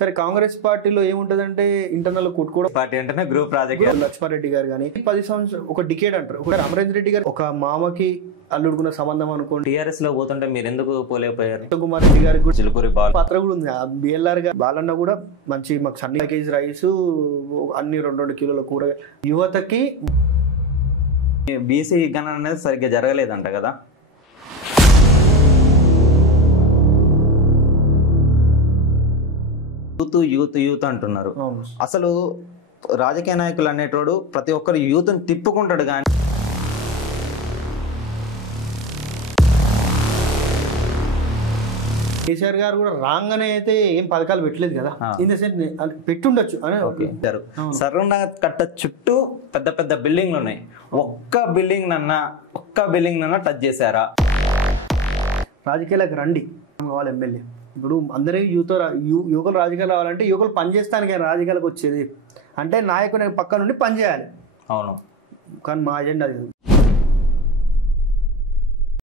సరే కాంగ్రెస్ పార్టీలో ఏముంటదంటే ఇంటర్నల్ కొట్టుకోవడం, పార్టీ అంటేనే గ్రూప్ రాజకీయాలు. లక్ష్మారెడ్డి గారు కానీ 10 సంవత్సరాలు ఒక డికేడ్ అంటారు. ఒక అమరేంద్ర రెడ్డి గారు ఒక మామకి అల్లుడుకున్న సంబంధం అనుకోండి. టీఆర్ఎస్ లో పోతుంటే మీరు ఎందుకు పోలేకపోయారు? ఉత్తమ్ కుమార్ రెడ్డి గారికి కూడా చిలుకూరి బాల్ పాత్ర కూడా ఉంది. బిఎల్ఆర్ గారు బాలన్న కూడా మంచి మాకు సన్ని కేజీ రైస్ అన్ని 2 కిలోల కూర. యువతకి బీసీ గణన అనేది సరిగ్గా జరగలేదంట కదా. యూత్ అంటున్నారు. అసలు రాజకీయ నాయకులు అనేటోడు ప్రతి ఒక్కరు యూత్ తిప్పుకుంటాడు. కానీ కేసీఆర్ గారు కూడా రాగానే అయితే ఏం పథకాలు పెట్టలేదు కదా. ఇన్ ద సెన్స్ పెట్టుండొచ్చు అని. సరౌండ్ కట్ట చుట్టూ పెద్ద పెద్ద బిల్డింగ్లు ఉన్నాయి. ఒక్క బిల్డింగ్ నన్నా టచ్ చేశారా? రాజకీయాలకు రండి కావాలి ఎమ్మెల్యే. ఇప్పుడు అందరూ యువకులు రాజకీయాలు రావాలంటే యువకులు పనిచేస్తానికి రాజకీయాలకు వచ్చేది అంటే నాయకుని పక్క నుండి పనిచేయాలి. అవును, కానీ మా అజెండా